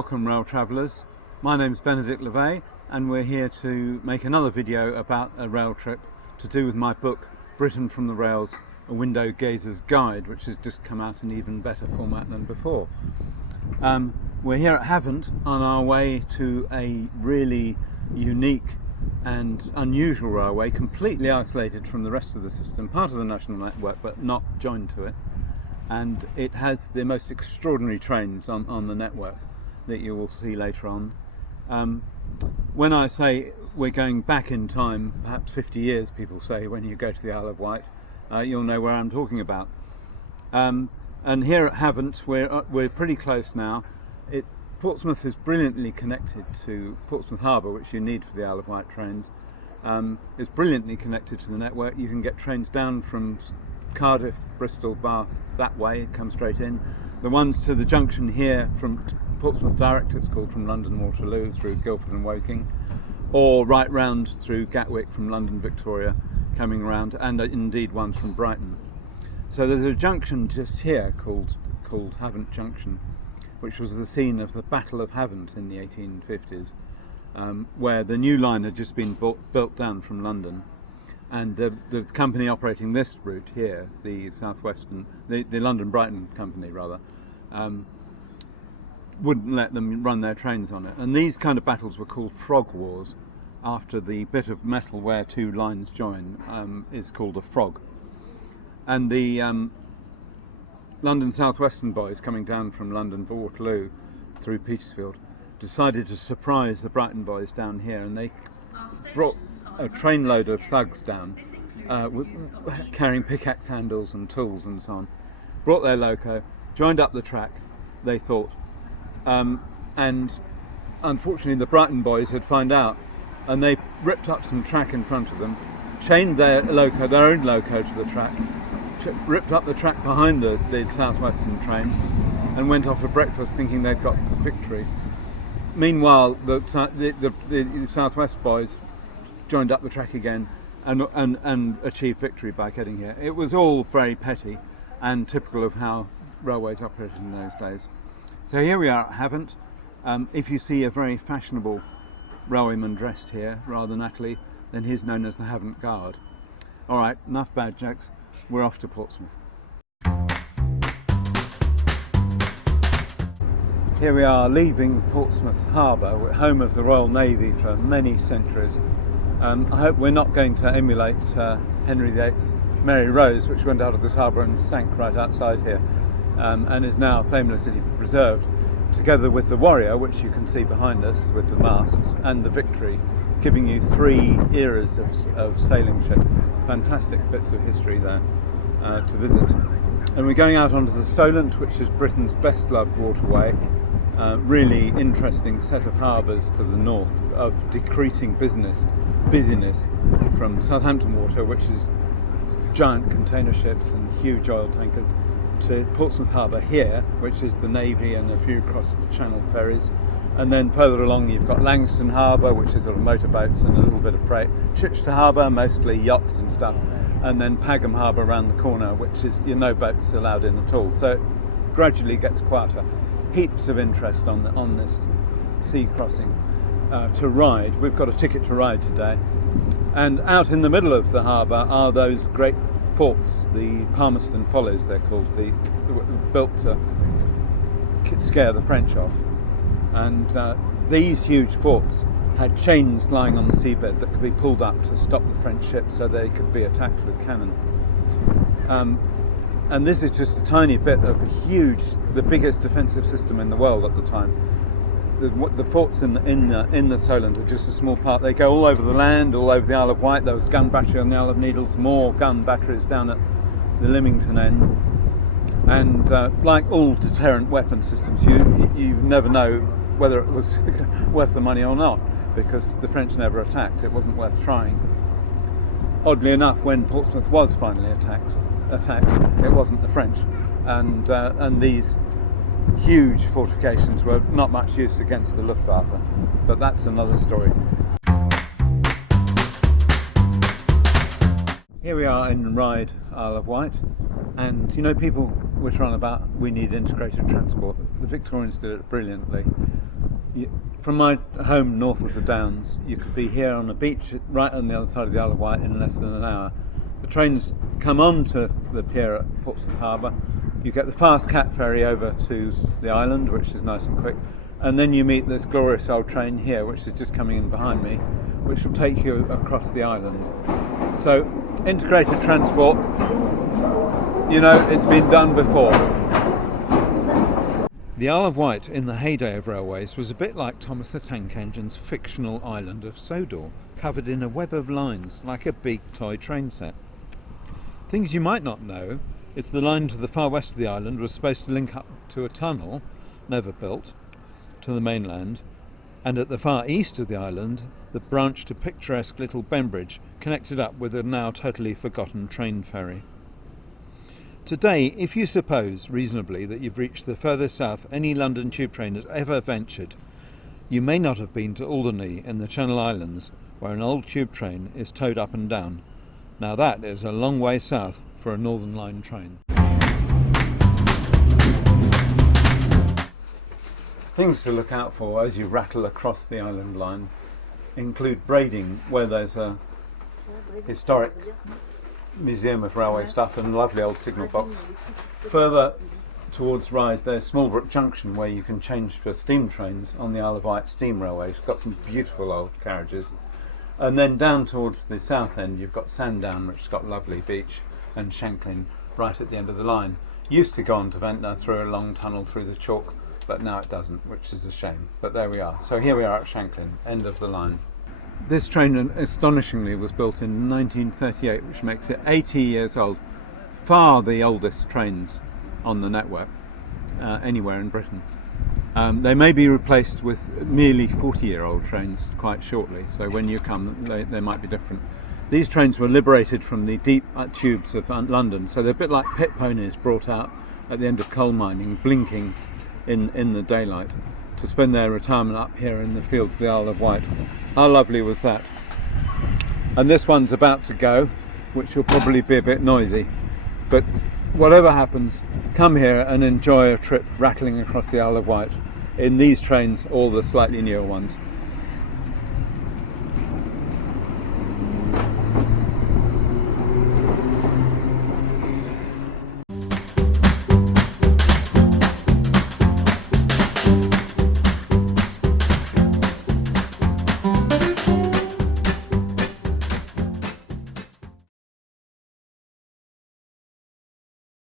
Welcome rail travellers, my name's Benedict LeVay and we're here to make another video about a rail trip to do with my book Britain from the Rails, a Window Gazer's Guide, which has just come out in even better format than before. We're here at Havant on our way to a really unique and unusual railway, completely isolated from the rest of the system, part of the national network but not joined to it, and it has the most extraordinary trains on the network that you will see later on. When I say we're going back in time, perhaps 50 years, people say when you go to the Isle of Wight, you'll know where I'm talking about. And here at Havant, we're pretty close now. Portsmouth is brilliantly connected to Portsmouth Harbour, which you need for the Isle of Wight trains. It's brilliantly connected to the network. You can get trains down from Cardiff, Bristol, Bath, that way, come straight in. The ones to the junction here from Portsmouth Direct, it's called, from London Waterloo through Guildford and Woking, or right round through Gatwick from London Victoria, coming round, and indeed ones from Brighton. So there's a junction just here called Havant Junction, which was the scene of the Battle of Havant in the 1850s, where the new line had just been built down from London. And the company operating this route here, the London-Brighton company rather, wouldn't let them run their trains on it. And these kind of battles were called frog wars, after the bit of metal where two lines join is called a frog. And the London South Western boys coming down from London for Waterloo through Petersfield decided to surprise the Brighton boys down here, and they brought a trainload of thugs down carrying pickaxe handles and tools and so on, brought their loco, joined up the track, they thought, and unfortunately the Brighton boys had found out, and they ripped up some track in front of them, chained their own loco to the track, ripped up the track behind the South Western train, and went off for breakfast thinking they'd got victory. Meanwhile, the South West boys joined up the track again and achieved victory by getting here. It was all very petty and typical of how railways operated in those days. So here we are at Havant. If you see a very fashionable railwayman dressed here, rather nattily, then he's known as the Havant Guard. Alright, enough bad jokes. We're off to Portsmouth. Here we are leaving Portsmouth Harbour, home of the Royal Navy for many centuries. I hope we're not going to emulate Henry VIII's Mary Rose, which went out of this harbour and sank right outside here, and is now famously preserved, together with the Warrior, which you can see behind us with the masts, and the Victory, giving you three eras of sailing ship. Fantastic bits of history there to visit. And we're going out onto the Solent, which is Britain's best loved waterway. Really interesting set of harbours to the north, of decreasing busyness from Southampton Water, which is giant container ships and huge oil tankers, to Portsmouth Harbour here, which is the Navy and a few cross-channel ferries. And then further along you've got Langston Harbour, which is sort of motorboats and a little bit of freight. Chichester Harbour, mostly yachts and stuff. And then Pagham Harbour around the corner, which is no boats allowed in at all. So it gradually gets quieter. Heaps of interest on this sea crossing to ride. We've got a ticket to ride today. And out in the middle of the harbour are those great forts, the Palmerston Follies they're called, built to scare the French off. And these huge forts had chains lying on the seabed that could be pulled up to stop the French ships so they could be attacked with cannon. And this is just a tiny bit of the biggest defensive system in the world at the time. The forts in the Solent are just a small part. They go all over the land, all over the Isle of Wight. There was gun battery on the Isle of Needles, more gun batteries down at the Lymington end. And like all deterrent weapon systems, you never know whether it was worth the money or not, because the French never attacked. It wasn't worth trying. Oddly enough, when Portsmouth was finally attacked, it wasn't the French, and these huge fortifications were not much use against the Luftwaffe, but that's another story. Here we are in Ryde, Isle of Wight, and you know, people which are on about we need integrated transport. The Victorians did it brilliantly. From my home north of the Downs, you could be here on the beach right on the other side of the Isle of Wight in less than an hour. The trains come on to the pier at Portsmouth Harbour. You get the fast cat ferry over to the island, which is nice and quick, and then you meet this glorious old train here, which is just coming in behind me, which will take you across the island. So, integrated transport, you know, it's been done before. The Isle of Wight in the heyday of railways was a bit like Thomas the Tank Engine's fictional island of Sodor, covered in a web of lines like a big toy train set. Things you might not know is the line to the far west of the island was supposed to link up to a tunnel, never built, to the mainland, and at the far east of the island the branch to picturesque little Bembridge connected up with a now totally forgotten train ferry. Today, if you suppose reasonably that you've reached the furthest south any London tube train has ever ventured, you may not have been to Alderney in the Channel Islands, where an old tube train is towed up and down. Now that is a long way south for a Northern Line train. Things to look out for as you rattle across the island line include braiding, where there's a historic museum of railway stuff and a lovely old signal box. Further towards Ryde there's Smallbrook Junction, where you can change for steam trains on the Isle of Wight steam railway. It's got some beautiful old carriages. And then down towards the south end you've got Sandown, which has got lovely beach, and Shanklin right at the end of the line. Used to go on to Ventnor through a long tunnel through the chalk, but now it doesn't, which is a shame. But there we are. So here we are at Shanklin, end of the line. This train, astonishingly, was built in 1938, which makes it 80 years old. Far the oldest trains on the network anywhere in Britain. They may be replaced with merely 40-year-old trains quite shortly, so when you come they might be different. These trains were liberated from the deep tubes of London, so they're a bit like pit ponies brought out at the end of coal mining, blinking in the daylight, to spend their retirement up here in the fields of the Isle of Wight. How lovely was that? And this one's about to go, which will probably be a bit noisy, but whatever happens, come here and enjoy a trip rattling across the Isle of Wight in these trains or the slightly newer ones.